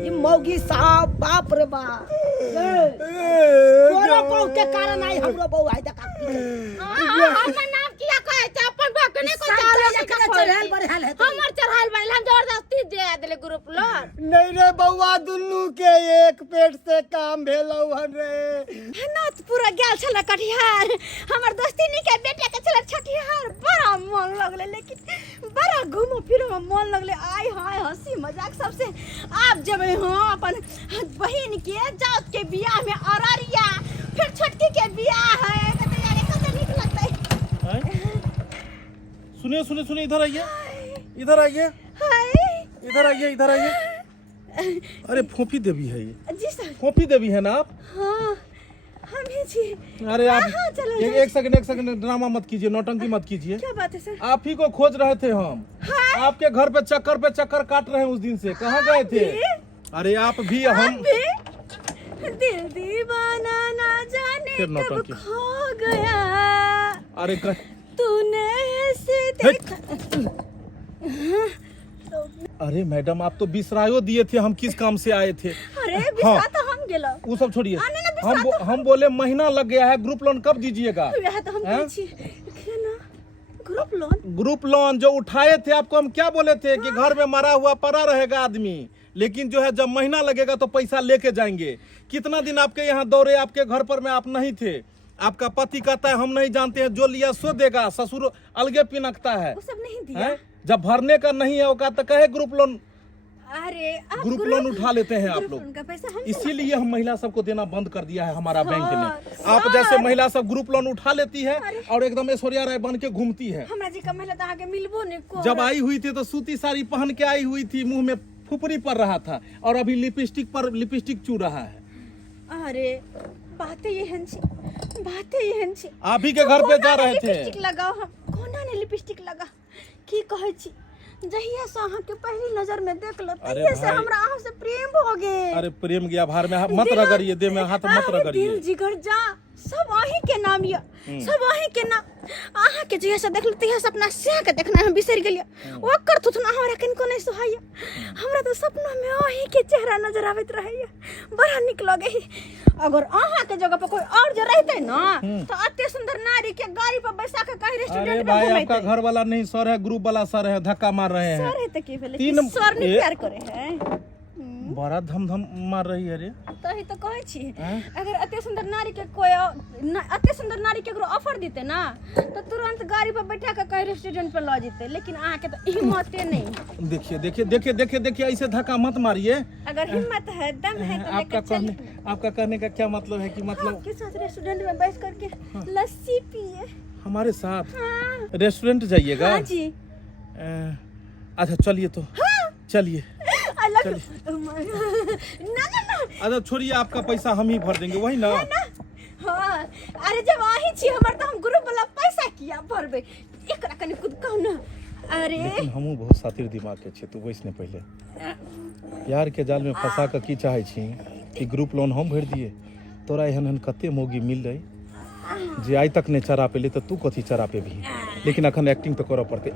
ये मौगी साहब बाप रे बाप। तोरा बहु के कारण आई हमरो बहु आई देखा। हमर नाम किया कहे थे अपन भगने को चढ़ाल बढ़ाल है। हमर चढ़ाल बन हम जबरदस्ती दे देले ग्रुप लोग। नहीं रे बउआ दुन्नू के एक पेट से काम भेलौ हन रे। नाथ पूरा गेल छला कटिहार। हमर दोस्ती नी के बेटे के छला छठिहार। बड़ा मन लगले लेकिन बड़ा घूमो फिरो में मन लगले। आय हाय हंसी मजाक सबसे आप जब हां अपन बहन के जात के बियाह में अररिया फिर छोटकी के बियाह है तो यार कते निक लगतै। सुनिए सुनिए सुनिए, इधर आइए, इधर आइए, हाय इधर आइए, इधर आइए। अरे फोफी देवी है ये? जी सर। फोफी देवी है ना आप? हां हम ही जी। अरे आप हाँ, चलो, एक सेकंड ड्रामा मत कीजिए, नौटंकी मत कीजिए। क्या बात है सर? आप ही को खोज रहे थे हम। आपके घर पे चक्कर काट रहे हैं उस दिन से। कहाँ गए थे? अरे आप भी हम दिल दीवाना ना जाने फिर कब नौटंकी। खो गया। अरे तूने ऐसे देखा। अरे मैडम आप तो बिसरायो दिए थे हम किस काम से आए थे। अरे बिस्वा तो हम गेलो। वो सब छोड़िए। आने ना बिस्वा हम बोले महीना लग गया है, ग्रुप लोन कब दीजिएगा? यह तो हम हैं? छी केना ग्रुप ग्रुप लोन जो उठाए थे, आपको हम क्या बोले थे कि घर में मरा हुआ पड़ा रहेगा आदमी, लेकिन जो है जब महीना लगेगा तो पैसा लेके जाएंगे। कितना दिन आपके यहाँ दौड़े, आपके घर पर में आप नहीं थे। आपका पति कहता है हम नहीं जानते हैं, जो लिया सो देगा, ससुर अलगे पिनकता है। वो सब नहीं दिया। जब भरने का नहीं है औकात तो कहे ग्रुप लोन। अरे आप ग्रुप लोन उठा लेते हैं आप ग्रुप लोग, लोन का पैसा हम इसीलिए हम महिला सबको देना बंद कर दिया है हमारा बैंक ने। हाँ, आप जैसे महिला सब ग्रुप लोन उठा लेती है और एकदम ऐश्वर्या राय बन के घूमती है। हमरा जी का महिला तो आगे मिलबो नहीं को। जब आई हुई थी तो सूती साड़ी पहन के आई हुई थी, मुंह में फुफरी पड़ रहा था, और अभी लिपस्टिक पर लिपस्टिक चू रहा है। अरे बातें ये हंसी, बातें ये हंसी। आप ही के घर पे जा रहे थे। लिपस्टिक लगाओ, हम कोना ने लिपस्टिक लगा की कहै छी। जहिया से अहाँ के पहली नजर में देख लो, तहिया से हमरा अहाँ से प्रेम हो गए। अरे प्रेम गया भार में मत रगड़िए, दे में हाथ मत रगड़िए। दिल जिगर जा सब अहीं के नाम या, सब अहीं के नाम। अहाँ के जहिया से देख लो तहिया से अपना से के देखना हम बिसर गेलिया। ओकर थुथना हमरा किनको नहीं सुहाइया। हमरा तो सपना में अहीं के चेहरा नजर आवत रहैया, बड़ा निक लगे। अगर अहाँ के जगह पे कोई और जो रहते ना तो अत्ते सुंदर नारी के गाड़ी पर बैसा के कहीं रेस्टोरेंट अरे में भाई घुमाते। आपका घर वाला नहीं सर है, ग्रुप वाला सर है, धक्का मार रहे हैं। सर है तो की भेले, तीन- सर ने ए- प्यार करे है। बड़ा धम मार रही है रे। तही तो कहै छी, अगर अत्ते सुंदर नारी के कोई अत्ते सुंदर नारी के ऑफर देते ना तो तुरंत गाड़ी पर बैठा के कहीं रेस्टोरेंट पर ला जेते, लेकिन अहाँ के तो हिम्मते नहीं। देखिए देखिए देखिए देखिए देखिए, ऐसे धक्का मत मारिए। अगर हिम्मत है, दम है तो आपका कहने का क्या मतलब है कि मतलब आपके साथ रेस्टोरेंट में बैठ करके लस्सी पिए। हमारे साथ हाँ। रेस्टोरेंट जाइएगा? हाँ जी। अच्छा चलिए तो चलिए। I love you। ना ना ना अच्छा छोड़िए, आपका पैसा हम ही भर देंगे, वही ना? हाँ, अरे जब आही छी हमर तो हम ग्रुप वाला पैसा किया भरबे, एकरा कनी खुद कहू ना। अरे लेकिन हमहू बहुत सातिर दिमाग के छे, तू वैसने पहले प्यार के जाल में फंसा के की चाहे छी कि ग्रुप लोन हम भर दिए। तोरा एहन कते मोगी मिल रही जे आई तक ने चरा पेले, तो तू कथी चरा पे भी। लेकिन अखन एक्टिंग तो करऽ पड़ते।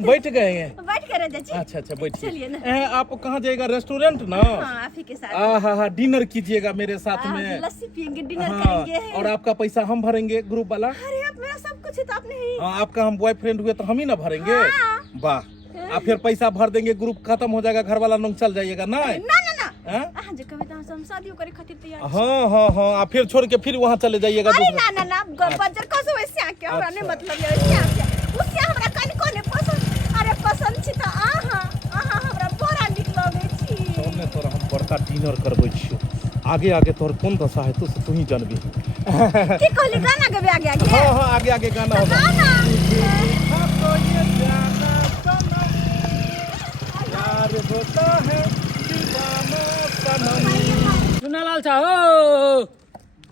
बैठ गए हैं? बैठ कर जा जी। अच्छा अच्छा बैठिए। चलिए ना। आप कहाँ जाएगा? रेस्टोरेंट ना? हाँ, आप ही के साथ। हाँ, डिनर कीजिएगा मेरे साथ में। लस्सी पियेंगे, डिनर हाँ, करेंगे। और आपका पैसा हम भरेंगे, ग्रुप वाला। अरे आप मेरा सब कुछ है तो आपने ही। हाँ, आपका हम बॉयफ्रेंड हुए तो हम ही ना भरेंगे। हाँ। वाह, आप फिर पैसा भर देंगे, ग्रुप खत्म हो जाएगा, घर वाला लोग चल जाइएगा ना? ना ना ना, हाँ? आज कभी तो हम शादियों करे खातिर तैयार। हाँ हाँ हाँ, आप फिर छोड़ के फिर वहाँ चले जाइएगा अरे दूसरा। ना ना ना, बजर कसो वैसे आके हमरा ने अच्छा। मतलब है वैसे आके उससे हमरा कनी कोने पसंद। अरे पसंद छी त आहा हमरा बड़ा निक लगे छी। तोने तोरा हम बड़का डिनर करबै छियो। आगे आगे तोर कौन दशा है तू ही जानबी। की कहली गाना गाबे आगे आगे? हाँ हाँ, आगे आगे गाना होगा। गाना आपको ये जाना सनम, प्यार होता है दीवाना सनम। चुनालाल छा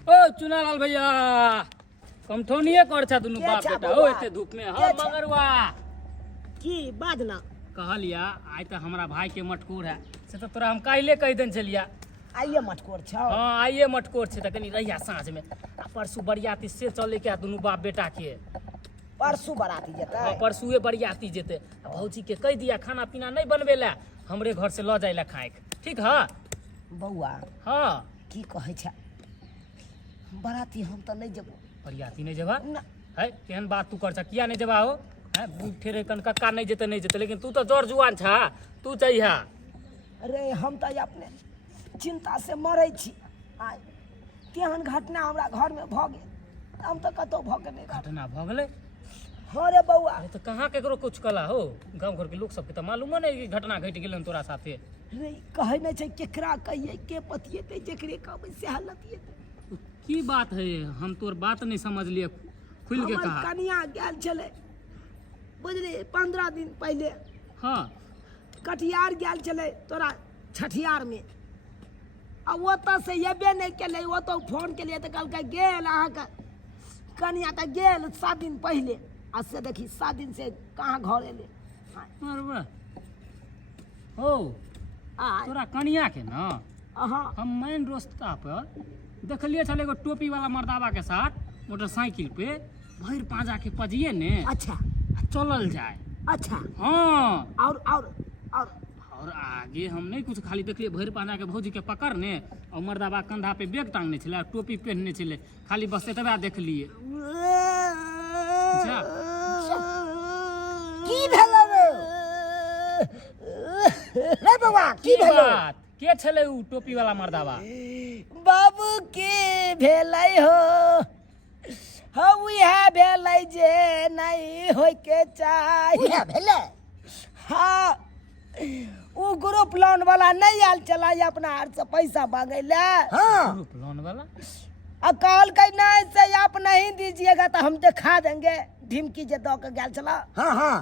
ओ चुनालाल भैया, कमठोनिए कर छा दुनु बाप बेटा। ओ एते धूप में हां मगरवा की बात ना कहलिया आइ त हमरा भाई के मटकोर है से तो तोरा हम काहिले कह देन छलिया। आइए मटकोर छौ। हां आइए मटकोर छे त कनी रहिया साँझ में। आ परसू बरियाती से चले के दुनु बाप बेटा के। परसू बराती जेतै। हां परसूए बरियाती जेते। भौजी के कह दिया खाना पीना नहीं बनबे ला, हमरे घर से ल जाय ला खाए। ठीक है बौआ हां? की कहै छै, बराती हम तो नहीं जेबो। बरियाती नहीं जेबा ना। है? केहन बात तू कर किया नहीं जेबा हो? है ठेरे कन कक्का नहीं जेते, लेकिन तू तो जोर जुआन छा, तू चाहिए। अरे हम तो अपने चिंता से मरै छी। आइ केहन घटना हमरा घर में भ गेल, हम तो कतौ भ के नहीं। घटना भ गेलै? हाँ रे बौआ। अरे तो कहाँ केकरो कुछ कला हो? गांव घर के लोग सबके तो मालूम नहीं कि घटना घट गेलन तोरा साथे। रे कहै नहीं छै केकरा कहिए, के पतिएतै, जेकरे कहबै से हालत हेतै। की बात है? हम तोर बात नहीं समझ लिए, खुल के हमर कहा। कनिया गेल छलै बुझली 15 दिन पहले, हाँ कटिहार गेल छलै तोरा छठियार में। आ ओतऽ से एबे नहीं केलै, ओतऽ फोन केलिए तऽ कहलकै गेल अहाँके कनिया तऽ गेल 7 दिन पहले। आ से देखी 7 दिन से कहाँ घर एलै। अरे हो आ तोरा कनिया के ना अहाँ हम मेन रास्ता पर देखलिए छले एगो टोपी वाला मर्दावा के साथ मोटरसाइकिल पे भैर पांजा के पजिए ने अच्छा चलल जाए। अच्छा हाँ और आगे हम नहीं कुछ, खाली देखलिए भैर पांजा के भौजी के पकड़ ने और मर्दावा कंधा पे बैग टांगने छले, टोपी पहनने छले, खाली बस एतबा देख लिए। जा की भेलो रे रे बाबा की भेलो बात के छले उ टोपी वाला मर्दावा? बाबू के भेलै हो हम इहे भेलै जे नहीं होय के चाही। उहे भेले हाँ उ ग्रुप लोन वाला नहीं आल चला अपना हाथ से पैसा मांगे ले। हाँ ग्रुप लोन वाला अकाल के नहीं से आप नहीं दीजिएगा तो हम दिखा देंगे ढिमकी जे दो के गेल चला। हाँ हाँ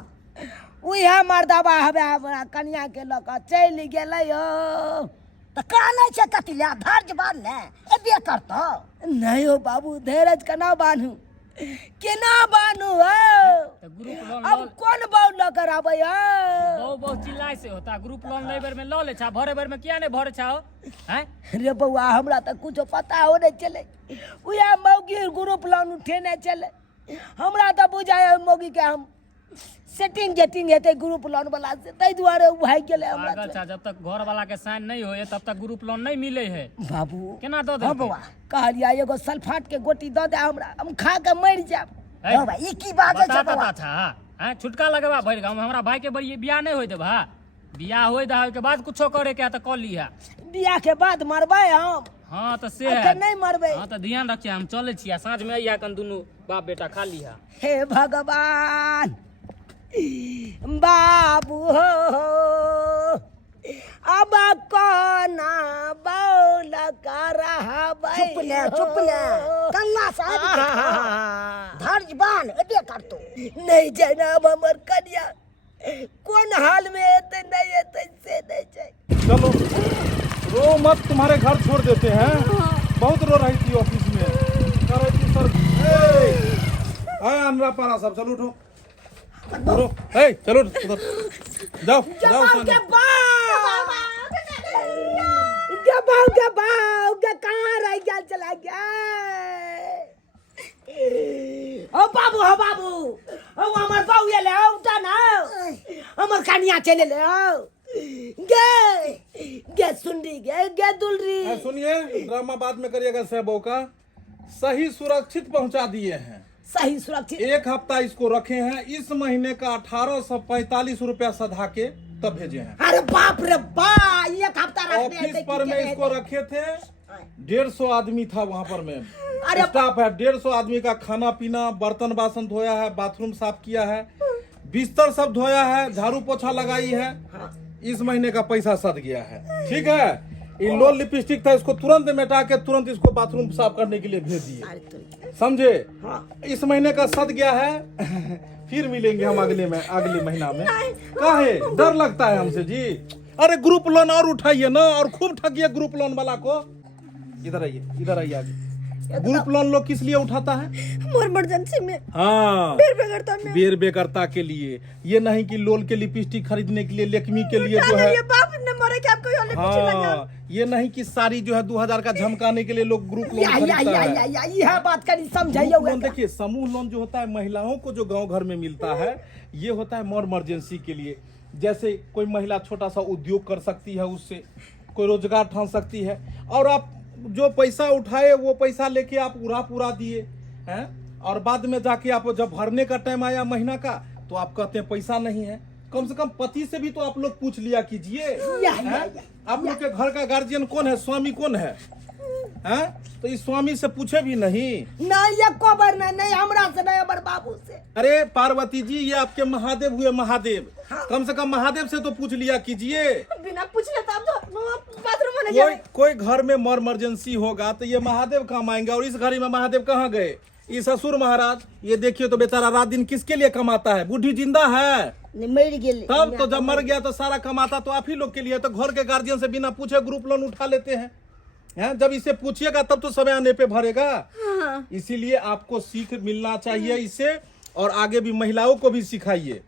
उहे मर्दावा हवे हमरा कन्या के लक चल गेलै हो। तो कहना छै कथी ले धैर्य बांध ने एबे करतो नहीं हो बाबू धीरज केना बानू केना बानू हो। तो ग्रुप लोन अब कौन बाऊ ल कर आबै हो। बहु चिल्लाए से होता। ग्रुप लोन ले बेर में लो ले छा, भरे बेर में किया नहीं भरे छा हो? हैं? रे बउआ हमरा तो कुछ पता हो नहीं चले। उहे मौगी ग्रुप लोन उठेने चले हमरा तो बुझाए मौगी के हम सेटिंग जेटिंग हेते ग्रुप लोन वाला से तै दुआरे उ भाग गेले हमरा पागल छा, जब तक घर वाला के साइन नहीं होए तब तक ग्रुप लोन नहीं मिले है। बाबू केना दो दे? हाँ बउआ कहलिया एगो सल्फाट के गोटी दे दे हमरा हम खा के मर जाब। हाँ भाई ई की बात है बता बाबा था हैं? छुटका लगवा भर गांव में हमरा भाई के बड़ी बियाह नहीं होय देबा। बियाह होय दा के बाद कुछो करे के त क लिया। बियाह के बाद मरबै हम। हां तो से अखन नहीं मरबै। हां तो ध्यान रखिए, हम चले छिया साँझ में आइया कन दुनु बाप बेटा खा लिया। हे भगवान बाबू हो अब कोना बौल कर चुप ले कल्ला साहब धैर्य बांध एबे करतो नहीं जनाब हमर कन्या कौन हाल में एते नहीं एते से नहीं जाए। चलो रो मत, तुम्हारे घर छोड़ देते हैं। बहुत रो रही थी ऑफिस में, कह रही थी सर आए अनरा पारा सब चलो उठो उठो चलो उधर जाओ जाओ के बाऊ के कहाँ रह गया चला गया। ओ बाबू हो बाबू ओ हमर बाऊ ये ले उठा ना हमर कन्या चले ले गे सुनरी गे दुलरी। सुनिए ड्रामा बाद में करिएगा सहबो का। सही सुरक्षित पहुंचा दिए हैं, सही सुरक्षित 1 हफ्ता इसको रखे हैं। इस महीने का 1845 रुपया सधा के तब भेजे हैं। अरे बाप रे बा 1 हफ्ता रखने ऑफिस पर में इसको रखे थे 150 आदमी था वहाँ पर में अरे स्टाफ है। 150 आदमी का खाना पीना, बर्तन बासन धोया है, बाथरूम साफ किया है, बिस्तर सब धोया है, झाड़ू पोछा लगाई है। इस महीने का पैसा सद गया है। ठीक है, ये लो लिपस्टिक था, इसको तुरंत मिटा के तुरंत इसको बाथरूम साफ करने के लिए भेज दिए, समझे? इस महीने का सद गया है। फिर मिलेंगे हम अगले महीना में। काहे डर लगता है हमसे जी? अरे ग्रुप लोन और उठाइए ना, और खूब ठगिए ग्रुप लोन वाला को। इधर आइए आगे। ग्रुप लोन लोग किस लिए उठाता है? मोर इमरजेंसी में हाँ, बेर बेकरता के लिए। ये नहीं कि लोल के लिपस्टिक खरीदने के लिए, लेकमी के लिए जो है। ये बाप ने मरे के आपको ये लिपस्टिक लगा। हाँ, ये नहीं कि साड़ी जो है 2000 का झमकाने के लिए लोग ग्रुप लोन खरीदता है। यह बात करी समझाइए। ग्रुप लोन देखिए, समूह लोन जो होता है महिलाओं को जो गांव घर में मिलता है, ये होता है मॉर इमरजेंसी के लिए। जैसे कोई महिला छोटा सा उद्योग कर सकती है, उससे कोई रोजगार ठान सकती है, और आप जो पैसा उठाए वो पैसा लेके आप पूरा दिए हैं, और बाद में जाके आप जब भरने का टाइम आया महीना का तो आप कहते हैं पैसा नहीं है। कम से कम पति से भी तो आप लोग पूछ लिया कीजिए। आप लोग के घर का गार्जियन कौन है, स्वामी कौन है? तो इस स्वामी से पूछे भी नहीं। ये खबर नहीं हमरा से नहीं, हमर बाबू से। अरे पार्वती जी, ये आपके महादेव हुए महादेव। कम से कम महादेव से तो पूछ लिया कीजिए। बिना पूछले तो आप बाथरूम में नहीं जाए। कोई घर में मॉर इमरजेंसी होगा तो ये महादेव काम आएंगे, और इस घड़ी में महादेव कहाँ गए? ये ससुर महाराज। ये देखिए तो बेचारा रात दिन किसके लिए कमाता है? बुढ़ी जिंदा है मर गेल तब तो, जब मर गया तो सारा कमाता तो आप ही लोग के लिए। तो घर के गार्जियन से बिना पूछे ग्रुप लोन उठा लेते हैं। जब इसे पूछिएगा तब तो समय आने पे भरेगा। इसीलिए आपको सीख मिलना चाहिए इससे, और आगे भी महिलाओं को भी सिखाइए।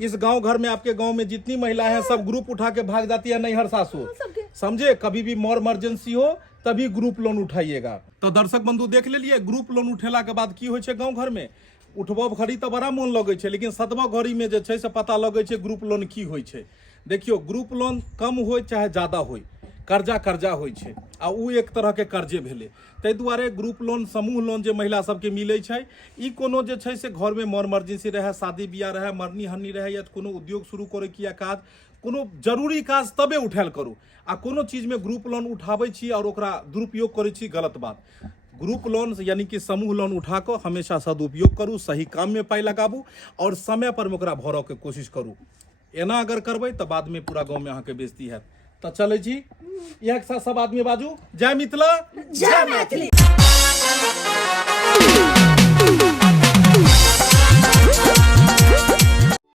इस गांव घर में, आपके गांव में जितनी महिलाएं हैं सब ग्रुप उठा के भाग जाती है नैहर सासुर, समझे? कभी भी मॉर इमरजेंसी हो तभी ग्रुप लोन उठाइएगा। तो दर्शक बंधु देख लेलिए, ग्रुप लोन उठेला के बाद की होइ छै गांव घर में। उठबो घड़ी तो बड़ा मन लगे छै, लेकिन सतबो घड़ी में जे छै से पता लगे छै ग्रुप लोन की होइ छै। देखियो, ग्रुप लोन कम हो चाहे ज्यादा हो, कर्जा होइ छै आ उ एक तरह के कर्जे भेलै। ताहि दुआरे ग्रुप लोन, समूह लोन जे महिला सबके मिलै छै, ई कोनो जे छै से घर में मर मर्जेंसी रहे, शादी बियाह रहे, मरनी हन्नी रहे, या कोनो उद्योग शुरू करे की या काज, कोनो जरूरी काज तबे उठायल करू। आ कोनो चीज में ग्रुप लोन उठाबै छी और ओकरा दुरुपयोग करै छी, गलत बात। ग्रुप लोन यानी कि समूह लोन उठा कऽ हमेशा सदुपयोग करू, सही काम में पाई लगाबू और समय पर में ओकरा भरऽ के कोशिश करू। एना अगर करबै तऽ बाद में पूरा गाँव में अहाँके बेइज्जती हैत। तऽ चलै छी, एक साथ सब आदमी बाजू, जय मिथिला, जय मैथिली।